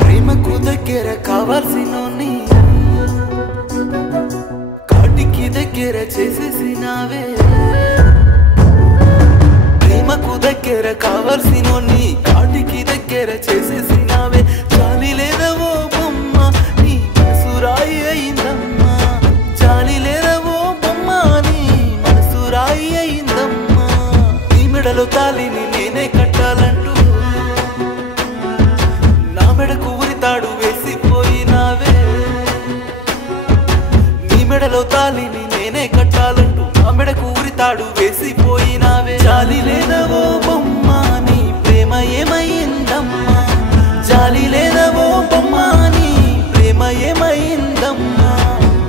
ప్రేమకు దగ్గర కావాల్సినోని కాటికి దగ్గర చేసేసినావే ప్రేమకు దగ్గర కావాల్సినోని కాటికి దగ్గర చేసేసినావే చాలి లేదవో బొమ్మ నీ మనసు రాయి అయిందమ్మా చాలి లేదవో బొమ్మ నీ మనసు రాయి అయిందమ్మా నీ మెడలో తాలిని నేనే కట్టాలంటూ నా మెడకు ఉరితాడు వేసిపోయినావే నీ మెడలో తాలిని నేనే కట్టాలంటూ నా మెడకు ఉరితాడు వేసిపోయినావే చాలి లేదవో